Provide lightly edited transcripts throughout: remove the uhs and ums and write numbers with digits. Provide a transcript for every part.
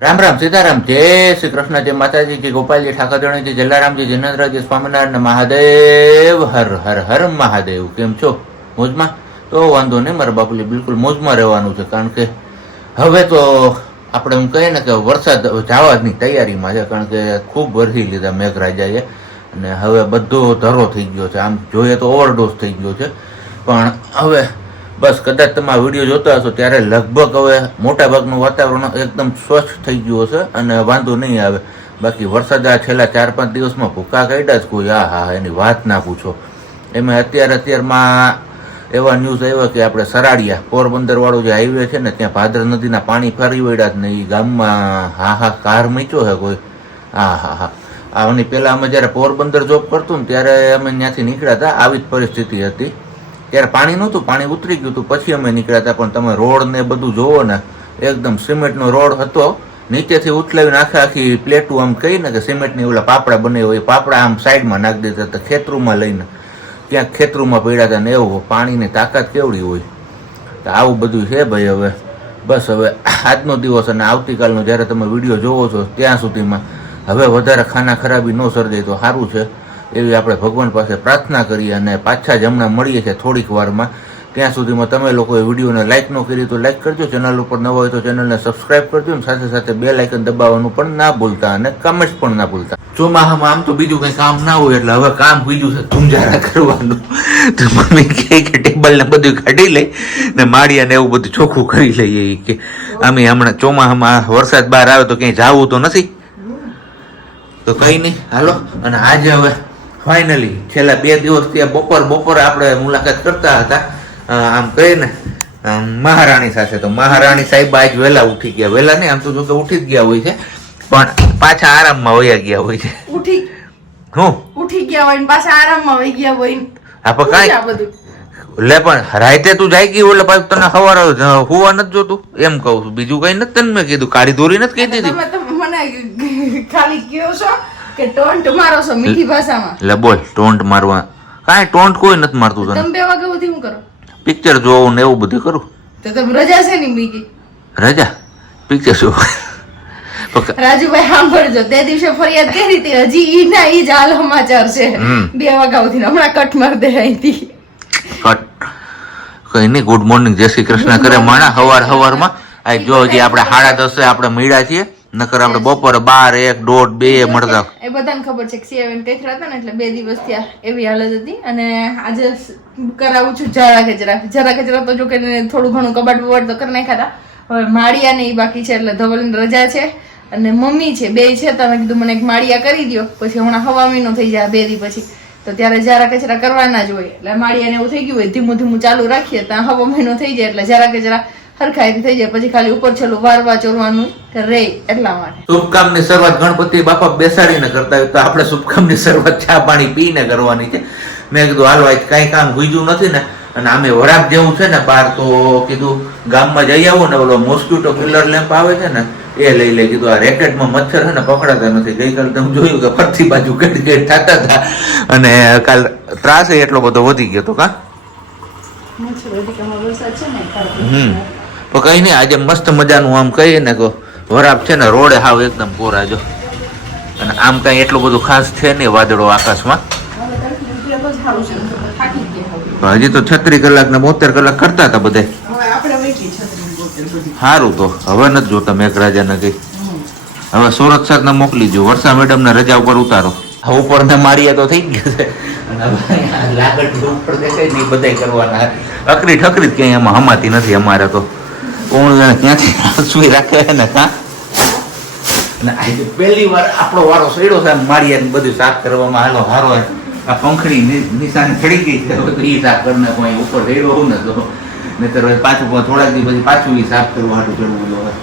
રામ રામ સીતારામ જય શ્રી કૃષ્ણ જય માતાજી જય ગોપાલજી ઠાકરજી જલારામજી જિનેન્દ્રજી સ્વામિનારાયણ મહાદેવ હર હર હર મહાદેવ. કેમ છો? મોજમાં? તો વાંધો નહીં, મારા બાપુલી બિલકુલ મોજમાં રહેવાનું છે. કારણ કે હવે તો આપણે એમ કહીએ ને કે વરસાદ જવાની તૈયારીમાં છે. કારણ કે ખૂબ વરસી લીધા મેઘરાજાએ અને હવે બધો ધરો થઈ ગયો છે. આમ જોઈએ તો ઓવરડોઝ થઈ ગયો છે. પણ હવે બસ કદાચ તમે આ વિડીયો જોતા હશો ત્યારે લગભગ હવે મોટાભાગનું વાતાવરણ એકદમ સ્વચ્છ થઈ ગયું હશે અને વાંધો નહીં આવે. બાકી વરસાદ આ છેલ્લા 4-5 દિવસમાં ભૂકા કાઢ્યા જ કોઈ હા એની વાત ના પૂછો. એમાં અત્યારમાં એવા ન્યૂઝ આવ્યા કે આપણે સરાડિયા પોરબંદર વાળો જે હાઈવે છે ને ત્યાં ભાદર નદીના પાણી ફરી વળ્યા જ ને એ ગામમાં કાર મૂક્યો છે કોઈ. આની પહેલાં અમે જ્યારે પોરબંદર જોબ કરતું ને ત્યારે અમે ત્યાંથી નીકળ્યા હતા. આવી જ પરિસ્થિતિ હતી. ત્યારે પાણી નહોતું, પાણી ઉતરી ગયું હતું પછી અમે નીકળ્યા હતા. પણ તમે રોડ ને બધું જોવો ને એકદમ સિમેન્ટનો રોડ હતો. નીચેથી ઉથલાવીને આખી પ્લેટું આમ કહીને કે સિમેન્ટની ઓલા પાપડા બને હોય પાપડા આમ સાઈડમાં નાખી દેતા હતા ખેતરૂમાં લઈને. ક્યાંક ખેતરૂમાં પડ્યા હતા ને એવું. પાણીની તાકાત કેવડી હોય. તો આવું બધું છે ભાઈ. હવે બસ હવે આજનો દિવસ અને આવતીકાલનો જ્યારે તમે વિડીયો જોવો છો ત્યાં સુધીમાં હવે વધારે ખાના ખરાબી ન સર્જાય તો સારું છે એવી આપણે ભગવાન પાસે પ્રાર્થના કરીએ. અને પાછા જ હમણાં મળીએ છીએ થોડીક વારમાં. ત્યાં સુધીમાં તમે લોકોએ વિડીયોને લાઇક ન કરી તો લાઇક કરજો, ચેનલ ઉપર નવા હોય તો ચેનલને સબસ્ક્રાઇબ કરજો અને સાથે સાથે બેલ આઇકન દબાવવાનું પણ ના ભૂલતા અને કમેન્ટ પણ ના ભૂલતા. ચોમાહામાં આમ તો બીજું કંઈ કામ ના હોય એટલે હવે કામ બીજું છે ધુમજારા કરવાનું. તો મમ્મી કહે કે ટેબલ ને બધું કાઢી લે ને માળિયા ને એવું બધું ચોખ્ખું કરી લઈએ કે અમે હમણાં ચોમાહામાં વરસાદ બહાર આવે તો ક્યાંય જાવું તો નથી. તો કંઈ નહીં, હાલો. અને આજે હવે ફાઇનલી છેલ્લા 2 દિવસથી બપોરે આપણે મુલાકાત કરતા હતા આમ કહીને મહારાણી સાથે. તો મહારાણી સાહેબ આજ વહેલા ઉઠી ગયા. વહેલા નહીં, આમ તો જો કે ઉઠી જ ગયા હોય છે પણ પાછા આરામમાં વયા ગયા હોય છે. ઉઠી ગયા હોય પાછા આરામમાં વહી ગયા હોય. હા પણ કાંઈ લે પણ રાતે તું જાય ગઈ એટલે પાછું તને સવારે હોવા નથી જોતું એમ કહું છું. બીજું કઈ નથી તને મેં કીધું. કાળી દોરી નથી કહી દીધી મને ખાલી કયો છો કે ટોન્ટ મારો છો મીઠી ભાષામાં. લે બોલ ટોન્ટ મારવા કાંઈ ટોન્ટ કોઈ નથી મારતું તને. તમે 2 વાગ્યા સુધી શું કરો? પિક્ચર જોવું ને એવું બધું કરું. તો તમે રજા છે ની બીજી રજા પિક્ચર જોવું. રાજુભાઈ સાંભળજો, તે દિવસે ફરિયાદ કરી હતી હજી ઈ ના ઈ જ હાલ સમાચાર છે. 2 વાગ્યા સુધી હમણાં કટ માર દે અહીંથી. કટ કઈ નહીં. ગુડ મોર્નિંગ, જય શ્રી કૃષ્ણ કરે માણા હવારમાં. આ જો હજી આપણે 10:30 આપણે મળ્યા છીએ. નકર આપણે બપોરે 12, 1, 1:30, 2 મળતા. એ બધાને ખબર છે કે સીએવન કઈખરા હતા ને એટલે 2 દિવસ ત્યાં એવી હાલત હતી. અને આજે કરાવું છું જરા કચરા તો જો કે થોડું ઘણું કબાટ બબાટ તો કરી નાખ્યા હતા. હવે માળિયા ને એ બાકી છે એટલે ધવલની રજા છે અને મમ્મી છે, 2 છે. તમે કીધું મને એક માળિયા કરી દો પછી હમણાં હવા મહિનો થઈ જાય 2 દી પછી તો ત્યારે જરા કચરા કરવાના જ હોય. એટલે માળિયાને એવું થઈ ગયું હોય ધીમું ચાલુ રાખીએ ત્યાં હવા મહિનો થઈ જાય એટલે જરા કચરા હરખાઈ થઈ જાય પછી ખાલી ઉપર છેલ્લું વારવા ચોરવાનું રે. એટલા માટે શુભકામની શરૂઆત ગણપતિ બાપા બેસાડીને કરતા હોય તો આપણે શુભકામની શરૂઆત ચા પાણી પીને કરવાની છે. મેં કીધું હાલો આજ કઈ કામ ગુજ્યું નથી ને અને આમે વરાપ જેવું છે ને બહાર તો કીધું ગામમાં જઈ આવો ને ઓલો મોસ્કિટો કિલર લેમ્પ આવે છે ને એ લઈ લે. કીધું આ રેકેટમાં મચ્છર છે ને પકડાતા નથી. ગઈકાલે તમે જોયું કે ફરતી બાજુ ગેટ થતા હતા અને કાલ ત્રાસ એટલો બધો વધી ગયો હતો. કા તો કઈ નહીં, આજે મસ્ત મજાનું આમ કહીએ ને કે વરાપ છે ને રોડે હાવ એકદમ કોરા જો. અને આમ કઈ એટલું બધું ખાસ છે નહીં વાદળો આકાશમાં. હજી તો 36 કલાક ને 72 કલાક કરતા હતા બધા. સારું તો હવે નથી જોતા મેઘરાજાને કઈ. હવે સુરત સાત ને મોકલી દો. વર્ષા મેડમ ને રજા ઉપર ઉતારો. ઉપર ને માળિયા તો થઈ ગયા છે લાગડ ઉપર દેખાય ને બધા કરવાના. અકરી ઠકરી ક્યાંય એમાં હમાતી નથી અમારે તો. કોણ ક્યાંથી સુઈ રાખે ને કા. અને આજે પહેલી વાર આપણો વારો સડ્યો છે માળિયા ને બધું સાફ કરવામાં. હાલો હારો આ પંખડી નિશાની ચડી ગઈ છે તો એ સાફ કરીને કોઈ ઉપર રેડો હોઉં ને તો નહીતર પાછું થોડાક દિવસ પછી પાછું એ સાફ કરવા હાટું ચડવું જોઈએ.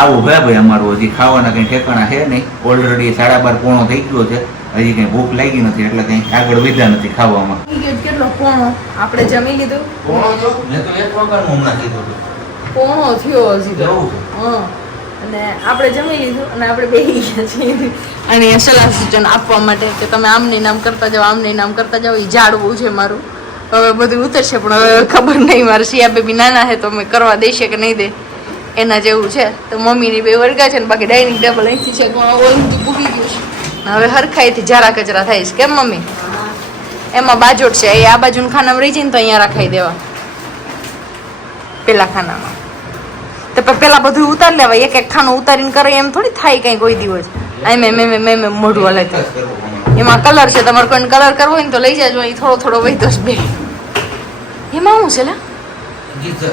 આવું હે ભાઈ અમારું. હજી ખાવાના કંઈ ઠેકાણા છે નહીં. ઓલરેડી 12:30 પોણો થઈ ગયો છે. હજી કઈ ભૂખ લાગી નથી એટલે કઈ આગળ વધ્યા નથી ખાવામાં. કેટલો પોણો આપણે જમી લીધું? પોણો મેં તો 1 વાગ્યાનું હમણાં કીધું પોણો થયો હજી તો. અને આપણે જમી લીધું અને આપણે બેસી ગયા છીએ અને સલાહ સૂચન આપવા માટે કે તમે આમને નામ કરતા જાઓ. એ ઝાડવું છે મારું. હવે બધું ઉતરશે પણ હવે ખબર નહીં. મારે સિયા બેબી નાના છે તો અમે કરવા દેશે કે નહીં દે એના જેવું છે. તો મમ્મીની બે વર્ગા છે ને બાકી ડાઇનિંગ ટેબલ અહીંથી છે ઓલથી પૂગી ગયું છે. હવે હરખાઈથી ઝારા કચરા થાય છે કેમ મમ્મી? એમાં બાજોટ છે એ આ બાજુનું ખાનામાં રહી જાય ને તો અહીંયા રખાઈ દેવા પેલા ખાનામાં. તો પેલા બધું ઉતારી લેવાય, એક એક ખાનું ઉતારીને કરે એમ થોડી થાય કઈ કોઈ દિવસ. મેં મોઢું હલાય એમાં કલર છે, તમારે કોઈને કલર કરવો હોય ને તો લઈ જાજો. અહીં થોડો થોડો વહી દોસ બે એમાં શું છે?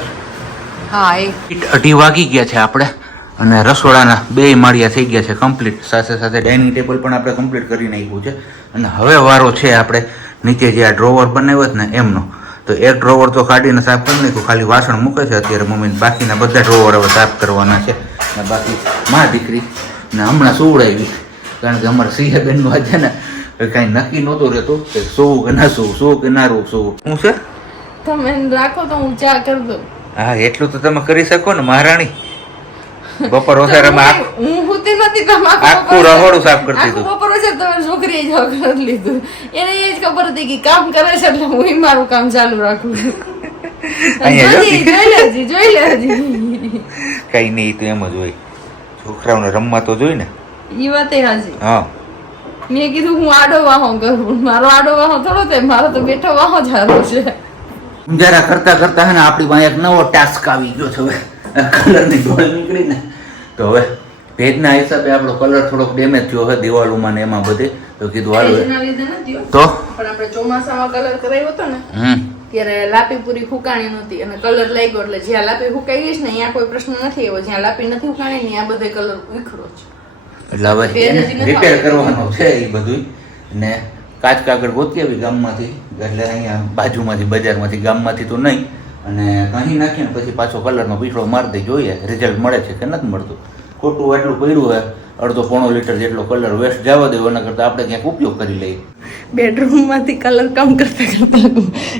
હા એ 2:30 વાગી ગયા છે આપણે અને રસોડાના 2 માળિયા થઈ ગયા છે કમ્પ્લીટ. સાથે સાથે ડાઇનિંગ ટેબલ પણ આપણે કમ્પ્લીટ કરી નાખ્યું છે. અને હવે વારો છે આપણે નીચે જે આ ડ્રોવર બનાવ્યો છે ને એમનો. તો એક ડ્રોવર તો કાઢીને સાફ કરી નાખ્યું, ખાલી વાસણ મૂકે છે અત્યારે મમ્મીને. બાકીના બધા ડ્રોવર હવે સાફ કરવાના છે. અને બાકી માં દીકરી ને હમણાં સુવડાવી, કારણ કે અમારે સિંહબેનનું આજે ને કાંઈ નક્કી નહોતું રહેતું કે સોવું કે ના સોવું કે ના સોવું. શું છે તમે રાખો તો હું ચા કરી દઉં. હા એટલું તો તમે કરી શકો ને મહારાણી. બપોર ઓસારામાં હું હોતી નથી આખું રહોડું સાફ કરતી હતું. બપોર ઓસાર તમારી છોકરીએ જ કરી લીધું. એને એ જ ખબર હતી કે કામ કરે છે એટલે હું મારું કામ ચાલુ રાખું છું. જોઈ લેજી કઈ નહીં તો એમ જ હોય, છોકરાઓને રમવા તો જોઈ ને. ઈ વાત એ હાજી. હા મેં કીધું હું આડો વાહો કરું, મારો આડો વાહો થોડો થાય, મારો તો બેઠો વાહો જ હારો છે. જરા કરતા કરતા હે ને આપણી પાસે એક નવો ટાસ્ક આવી ગયો છે. હવે કલરની ગોળ નીકળી ને તો હવે ભેજના હિસાબે આપણો કલર થોડોક ડેમેજ થયો છે દિવાલોમાં ને એમાં બધે. તો કીધું હાલ તો પણ આપણે ચોમાસામાં કલર કરાવ્યો હતો ને ત્યારે લાપી પૂરી ફૂકાણી નહોતી અને કલર લાગ્યો. એટલે જ્યાં લાપી ફૂકાઈ ગઈ છે ને અહીંયા કોઈ પ્રશ્ન નથી આવ્યો, જ્યાં લાપી નથી ફૂકાણી ને આ બધે કલર ઉખડો છે. એટલે હવે રિપેર કરવાનો છે એ બધું. ને કાચ કાગળ ગોતી આવી ગામમાંથી, એટલે અહીંયા બાજુમાંથી બજારમાંથી, ગામમાંથી તો નહીં. અને કહી નાખીને પછી પાછો કલરનો પીછડો મારી દઈ, જોઈએ રિઝલ્ટ મળે છે કે નથી મળતું. ખોટું એટલું પડ્યું હોય, 1.5 લીટર જેટલો કલર વેસ્ટ જવા દેવો, એના કરતાં આપણે ક્યાંક ઉપયોગ કરી લઈએ. બેડરૂમમાંથી કલર કામ કરતા કરતા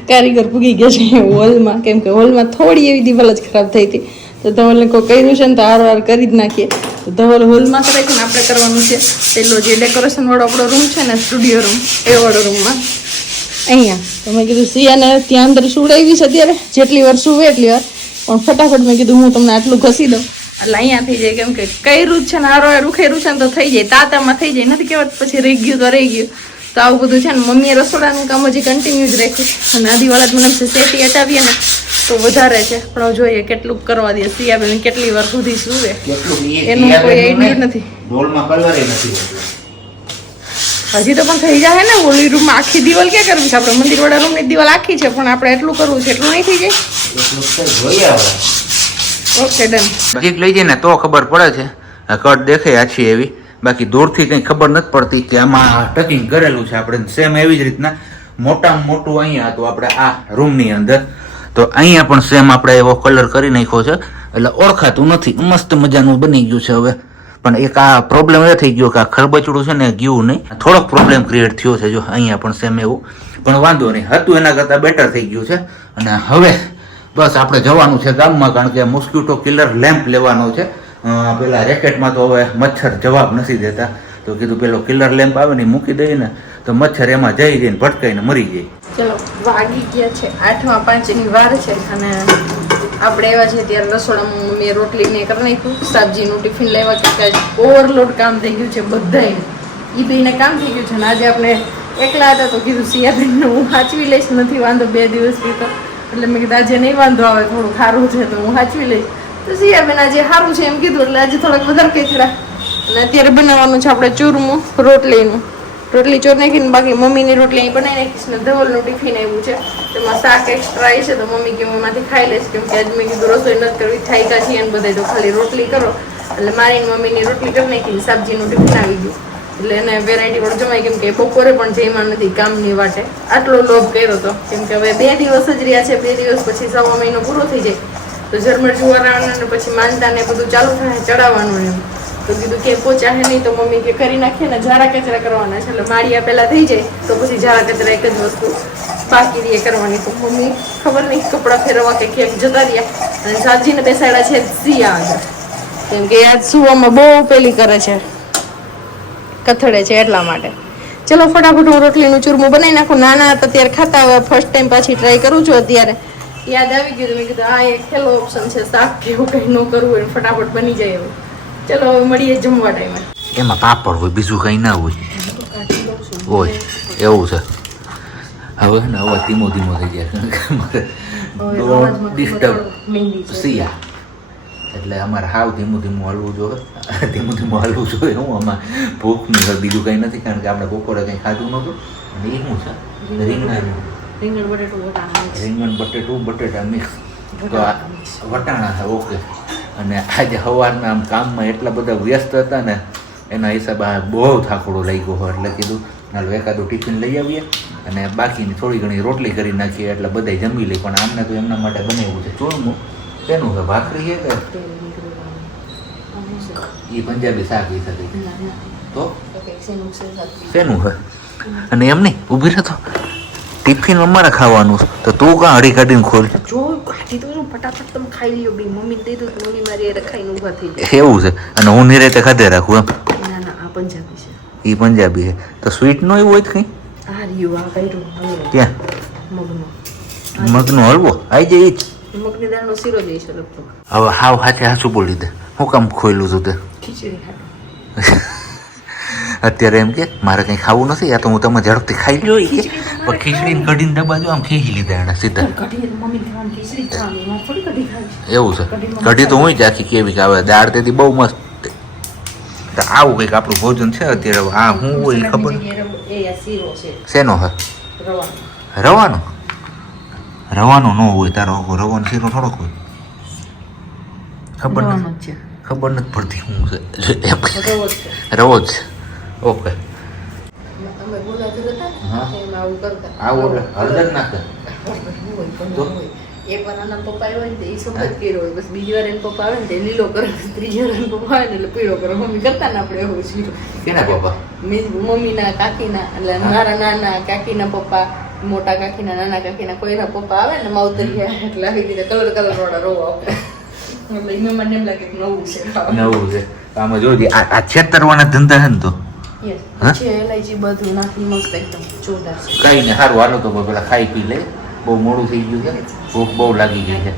કારીગર પૂગી ગયા છે હોલમાં, કેમ કે હોલમાં થોડી એવી દિવાલ જ ખરાબ થઈ હતી. તો ધવલને કોઈ કર્યું છે ને તો વાર કરી જ નાખીએ. તો ધવલ હોલમાં કરે છે ને આપણે કરવાનું છે પેલો જે ડેકોરેશન વાળો આપણો રૂમ છે ને સ્ટુડિયો રૂમ, એ વાળો રૂમમાં અહીંયા. તો મેં કીધું સિયાને ત્યાં અંદર સુવડાવી છે અત્યારે, જેટલી વાર સુવે એટલી વાર. પણ ફટાફટ મેં કીધું હું તમને આટલું ઘસી દઉં એટલે અહીંયા થઈ જાય, કેમ કે કર્યું જ છે ને હારો રૂખેરું છે ને તો થઈ જાય, તાતામાં થઈ જાય. નથી કહેવાત પછી રહી ગયું તો રહી ગયું. તો આવું બધું છે ને મમ્મીએ રસોડાનું કામ હજી કન્ટિન્યુ જ રાખ્યું છે. અને આદિવાળા જ મને સેટી હટાવીએ ને તો વધારે છે, પણ જોઈએ કેટલું કરવા દે સિયાબેન કેટલી વાર સુધી સુવે એનું કોઈ આઈડિયા નથી. હજી તો પણ થઈ જાય ને ઓલી રૂમમાં આખી દિવાલ ક્યાં કરવી છે? આપણે મંદિર વાળા રૂમની દિવાલ આખી છે પણ આપણે એટલું કરવું છે, એટલું નહીં થઈ જાય. Okay done. નજીક લઈ જાય ને તો ખબર પડે છે, કટ દેખાય આછી એવી. બાકી દૂરથી કંઈ ખબર નથી પડતી કે આમાં ટચિંગ કરેલું છે. આપણે સેમ એવી જ રીતના મોટામાં મોટું અહીંયા હતું આપણે આ રૂમની અંદર, તો અહીંયા પણ સેમ આપણે એવો કલર કરી નાખ્યો છે એટલે ઓળખાતું નથી. મસ્ત મજાનું બની ગયું છે હવે. પણ એક આ પ્રોબ્લેમ એ થઈ ગયો કે આ ખરબચડું છે ને ગયું નહીં, થોડોક પ્રોબ્લેમ ક્રિએટ થયો છે. જો અહીંયા પણ સેમ એવું, પણ વાંધો નહીં, હતું એના કરતાં બેટર થઈ ગયું છે. અને હવે બસ આપણે જવાનું છે ગામમાં, કારણ કે મોસ્કિટો કિલર લેમ્પ લેવાનો છે. પેલા રેકેટમાં તો હવે મચ્છર જવાબ નથી દેતા, તો કીધું પેલો કિલર લેમ્પ આવે ને મૂકી દઈએ ને તો મચ્છર એમાં જઈ જઈને ભટકાઈને મરી જાય. ચલો વાગી ગયા છે 8:05 વાર છે અને આપણે એવા છે ત્યારે રસોડામાં મેં રોટલી ને કરી નાખ્યું, સબ્જીનું ટિફિન લેવા કે ઓવરલોડ કામ થઈ ગયું છે બધાય. એ બેને કામ થઈ ગયું છે ને આજે આપણે એકલા હતા તો કીધું સિયાબેનને હું સાચવી લઈશ, નથી વાંધો 2 દિવસથી તો. એટલે મેં કીધું આજે નહીં વાંધો આવે, થોડું સારું છે તો હું સાચવી લઈશ. તો સિયાબેન આજે સારું છે એમ કીધું એટલે આજે થોડાક વધારે કેચડા. અને અત્યારે બનાવવાનું છે આપણે ચૂરમું રોટલીનું. રોટલી ચોર નાખીને બાકી મમ્મીની રોટલી અહીં બનાવી નાખીશ ને ધવલનું ટિફિન આવ્યું છે, તેમાં શાક એક્સ્ટ્રા આવી છે તો મમ્મી કે હું એમાંથી ખાઈ લઈશ, કેમ કે આજે મેં કીધું રસોઈ નથી કરવી, થાયકા છીએ ને બધા તો ખાલી રોટલી કરો. એટલે મારી મમ્મીની રોટલી કરી નાખીને સબ્જીનું ટિફિન આવી ગયું એટલે એને વેરાયટી પણ જમાય, કેમ કે બપોરે પણ જઈમાં નથી કામની વાટે. આટલો લોભ કર્યો હતો કેમ કે હવે 2 દિવસ જ રહ્યા છે, 2 દિવસ પછી 1.5 મહિનો પૂરો થઈ જાય તો ઝરમર જુવારાનું ને પછી માનતા ને બધું ચાલુ થાય ચડાવવાનું એમ. તો કીધું કે પોચા હે નહીં તો મમ્મી કે કરી નાખીએ ને ઝારા કચરા કરવાના છે, એટલે માળિયા પહેલા થઈ જાય તો પછી ઝારા કચરા એક જ વસ્તુ બાકી રહે કરવાની. તો મમ્મી ખબર નહીં કપડાં ફેરવવા કે ક્યાંક જતા રહ્યા અને સાજીને બેસાડ્યા છે સિયા આગળ, કેમ કે યાદ સુવામાં બહુ પેલી કરે છે, કથળે છે એટલા માટે. ચલો ફટાફટ હું રોટલીનું ચૂરમું બનાવી નાખું. નાના હતા ત્યારે ખાતા, હવે ફર્સ્ટ ટાઈમ પાછી ટ્રાય કરું છું અત્યારે. યાદ આવી ગયું તો મેં કીધું આ એક ખેલો ઓપ્શન છે, શાક કે એવું કંઈ ન કરવું હોય ને ફટાફટ બની જાય એવું. ચલો હવે મળીએ જમવા ટાઈમે. એમાં પાપડ હોય, બીજું કંઈ ના હોય. હોય એવું છે. હવે ને હવે ધીમો થઈ જાય ડિસ્ટર્બ સિયા એટલે અમારે હાવ ધીમું હલવું જોઈએ. ધીમું હલવું જોઈએ. હું આમાં ભૂખ નહીં, બીજું કંઈ નથી, કારણ કે આપણે બપોરે કંઈ ખાધું નહોતું. અને એ શું છે રીંગણ બટેટા મિક્સ વટાણા છે. ઓકે. અને આજે સવારના આમ કામમાં એટલા બધા વ્યસ્ત હતા ને એના હિસાબે બહુ થાકડો લાગ્યો હોય એટલે કીધું હાલો એકાદું ટિફિન લઈ આવીએ અને બાકીની થોડી ઘણી રોટલી કરી નાખીએ એટલે બધા જમી લે. પણ આમને તો એમના માટે બનાવ્યું છે ચોરમું. શેનું છે? ભાખરી છે કે એ પંજાબી શાક એ થતી તો શેનું છે? અને એમ નહીં ઊભી રહે તો ટિફિન અમારે ખાવાનું છે તો તું કાં હળી કાઢીને ખોલ. જો કાઢી તો ફટાફટ તમે ખાઈ લ્યો. બી મમ્મી દઈ દો તો મમ્મી મારી હારે ખાઈને ઊભા થઈ જાય. એવું છે? અને હું નિરાતે ખાધે રાખું એમ? ના આ પંજાબી છે. એ પંજાબી છે તો સ્વીટ નો એવું હોય કંઈ? આ રહ્યું આ કર્યું ક્યાં? મગનો મગનો હલવો આવી જાય. ઈ જ મગની દાળનો શીરો જ છે લગભગ. હવે હાવ હાચું બોલી દે. હું કામ ખોયલું છું તે ખીચડી ખાધી. અત્યારે એમ કે મારે કંઈ ખાવું નથી, યા તો હું તમે ઝડપથી ખાઈ લ્યો. પણ ખીચડીને કઢીને ડબ્બા જો આમ ખેંચી લીધા એને સીધા. એવું છે? કઢી તો હું જ આખી કેવી કે આવે દાળ તેથી બહુ મસ્ત. તો આવું કંઈક આપણું ભોજન છે અત્યારે. આ શું હોય એ ખબર શેનો હે? રવાનો? રવાનો ન હોય તારો રવાનો શીરો થોડોક હોય. ખબર નથી પડતી શું છે. રવો જ. ઓકે. આવું હળદર નાખે તો એકવાર આના પપ્પા આવ્યા ને એ સફેદ કર્યો હોય, બસ બીજી વાર એના પપ્પા આવે ને તે લીલો કરે, ત્રીજી વાર એના પપ્પા આવે ને એટલે પીળો કરે. મમ્મી કરતા ને આપણે એવું શીરો. કેના પપ્પા? મમ્મીના કાકીના એટલે મારા નાના કાકીના પપ્પા, મોટા કાકીના નાના કાકીના કોઈના પપ્પા આવે ને માવતરિયા એટલે આવી રીતે કલર વાળા રોવા આપે. એટલે એમાં મને એમ લાગે કે નવું છે. નવું છે. આમાં જોઈ આ છેતરવાના ધંધા છે ને તો છે એલાયચી બધું નાખી મસ્ત એકદમ જોરદાર છે. કઈ ને સારું હાલો તો પેલા ખાઈ પી લે. બહુ મોડું થઈ ગયું છે, ભૂખ બહુ લાગી ગઈ છે.